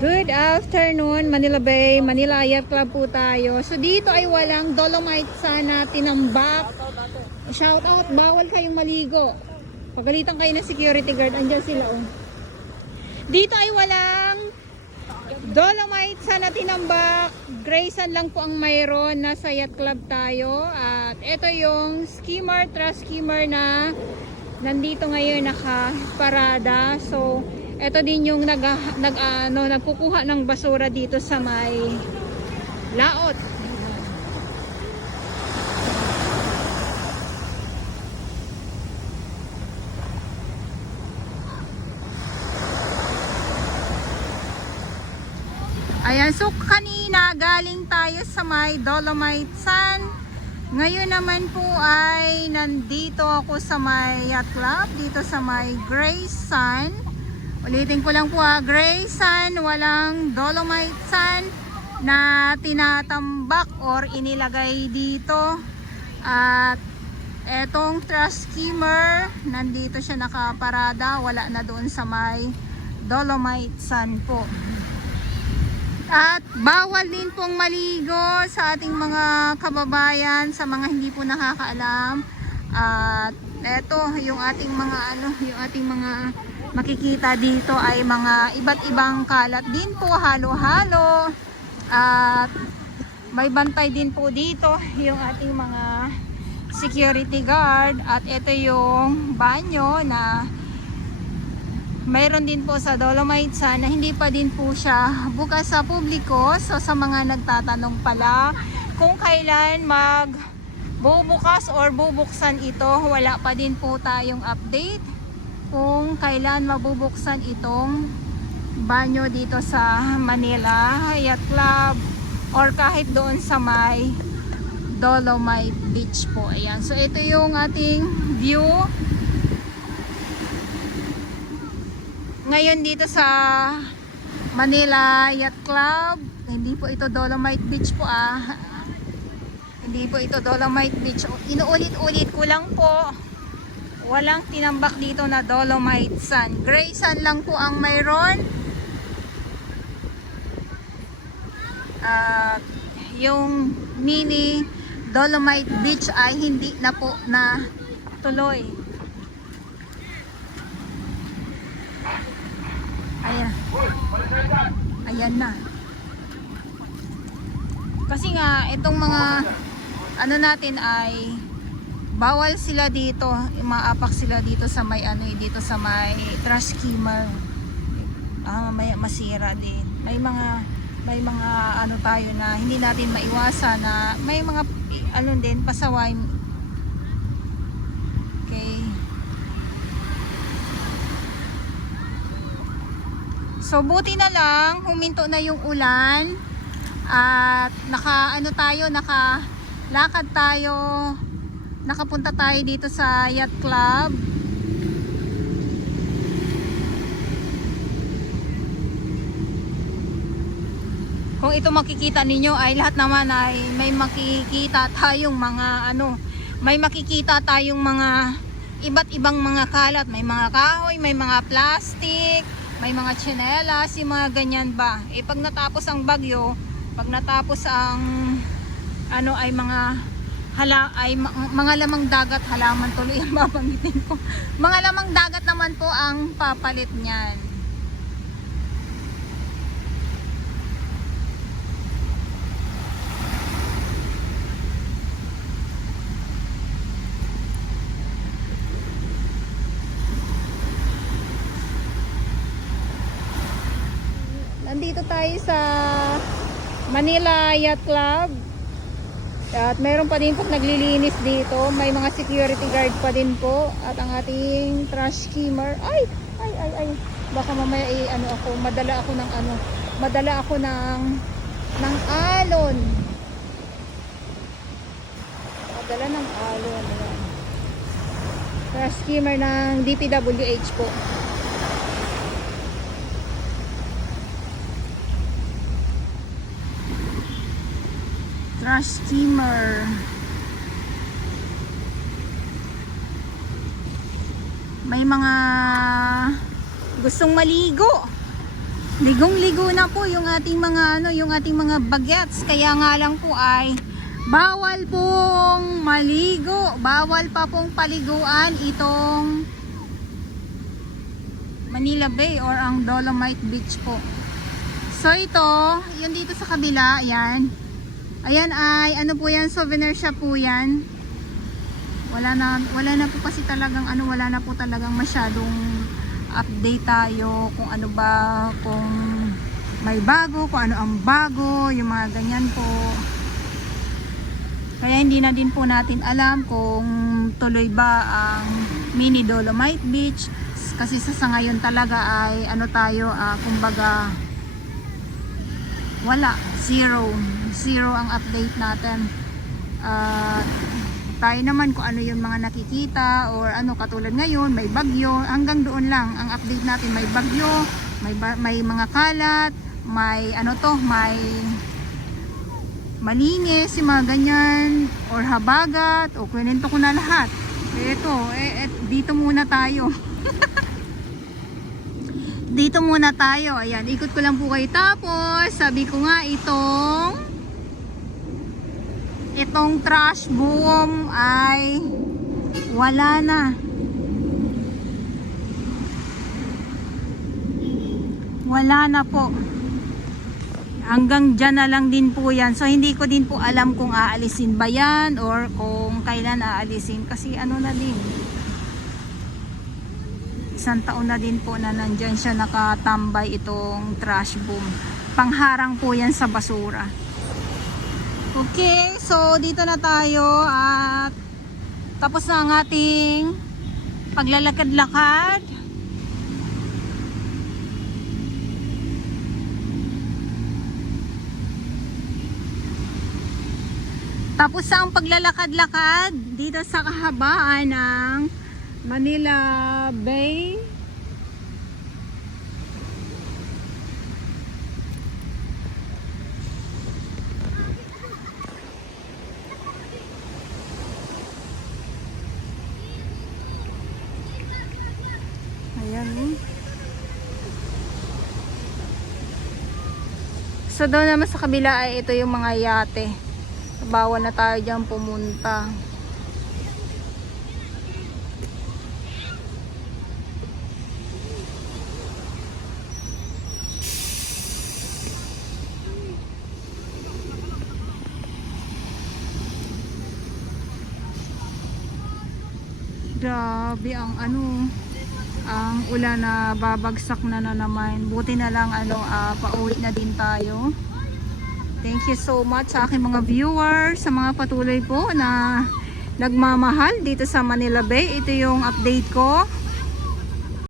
Good afternoon, Manila Bay, Manila Yacht Club po tayo. So dito ay walang dolomite sana tinambak. Shout out, bawal kayong maligo. Pagalitan kayo ng security guard, andyan sila oh. Dito ay walang dolomite sana tinambak. Grayson lang po ang mayroon. Nasa Yacht Club tayo. At ito yung skimmer, truss skimmer na nandito ngayon nakaparada. So ito din yung nagkukuha ng basura dito sa may laot. Ayan, so kanina galing tayo sa may Dolomite Sand. Ngayon naman po ay nandito ako sa may Yacht Club, dito sa may Grayson. Ulitin ko lang po Grayson, walang dolomite sand na tinatambak or inilagay dito. At etong truss skimmer, nandito siya nakaparada, wala na doon sa may dolomite sand po. At bawal din pong maligo sa ating mga kababayan, sa mga hindi po nakakaalam. At eto yung ating mga yung ating mga makikita dito ay mga iba't ibang kalat din po, halo-halo. At may bantay din po dito yung ating mga security guard. At ito yung banyo na mayroon din po sa Dolomite Sand na hindi pa din po siya bukas sa publiko. So sa mga nagtatanong pala kung kailan magbubukas or bubuksan ito, wala pa din po tayong update kung kailan mabubuksan itong banyo dito sa Manila Yacht Club or kahit doon sa may Dolomite Beach po. Ayan. So ito yung ating view ngayon dito sa Manila Yacht Club. Hindi po ito Dolomite Beach po Hindi po ito Dolomite Beach. Inuulit-ulit ko lang po. Walang tinambak dito na dolomite sand. Grayson lang po ang mayroon. Yung mini Dolomite Beach ay hindi na po na tuloy. Ayan. Ayan na. Kasi nga itong mga natin ay bawal sila dito, maapak sila dito sa may dito sa may truss skimmer. May masira din. May mga tayo na hindi natin maiwasan na may mga din pasaway. Okay. So buti na lang huminto na yung ulan at nakalakad tayo. Nakapunta tayo dito sa Yacht Club. Kung ito makikita ninyo ay lahat naman ay may makikita tayong mga may makikita tayong mga iba't ibang mga kalat. May mga kahoy, may mga plastic, may mga tsinelas, yung mga ganyan ba. Pag natapos ang bagyo, pag natapos ang ay mga lamang dagat, halaman tuloy ang babanggitin ko. Mga lamang dagat naman po ang papalit niyan. Nandito tayo sa Manila Yacht Club. At mayroon pa din po naglilinis dito. May mga security guard pa din po. At ang ating truss skimmer. Ay. Baka mamaya madala ako ng alon. Madala ng alon. Ayan. Truss skimmer ng DPWH po. Truss skimmer. May mga gustong maligo. Ligong-ligo na po yung ating mga yung ating mga bagets. Kaya nga lang po ay bawal pong maligo, bawal pa pong paliguan itong Manila Bay or ang Dolomite Beach po. So ito, yung dito sa kabila, ayan. Ayan ay ano po yan, souvenir shop po yan. Wala na po kasi talagang wala na po talagang masyadong update tayo kung ano ba, kung may bago, kung ano ang bago, yung mga ganyan po. Kaya hindi na din po natin alam kung tuloy ba ang mini Dolomite Beach, kasi sa ngayon talaga ay tayo, kumbaga wala, zero ang update natin. Tayo naman kung ano yung mga nakikita or katulad ngayon may bagyo, hanggang doon lang ang update natin. May bagyo, may mga kalat, may may malinis, yung mga ganyan, or habagat, o kwento ko na lahat. Ito, dito muna tayo. Dito muna tayo, ayan, ikot ko lang po kayo. Tapos sabi ko nga itong trash boom ay wala na. Wala na po. Hanggang dyan na lang din po yan. So hindi ko din po alam kung aalisin ba yan or kung kailan aalisin. Kasi na din. Isang taon na din po na nandyan siya nakatambay itong trash boom. Pangharang po yan sa basura. Okay, so dito na tayo at tapos na ang ating paglalakad-lakad. Tapos na ang paglalakad-lakad dito sa kahabaan ng Manila Bay. So doon naman sa kabila ay ito yung mga yate. Bawal na tayo dyan pumunta. Grabe ang ang ulan na babagsak na naman. Buti na lang pauwi na din tayo. Thank you so much sa aking mga viewers, sa mga patuloy po na nagmamahal dito sa Manila Bay. Ito yung update ko.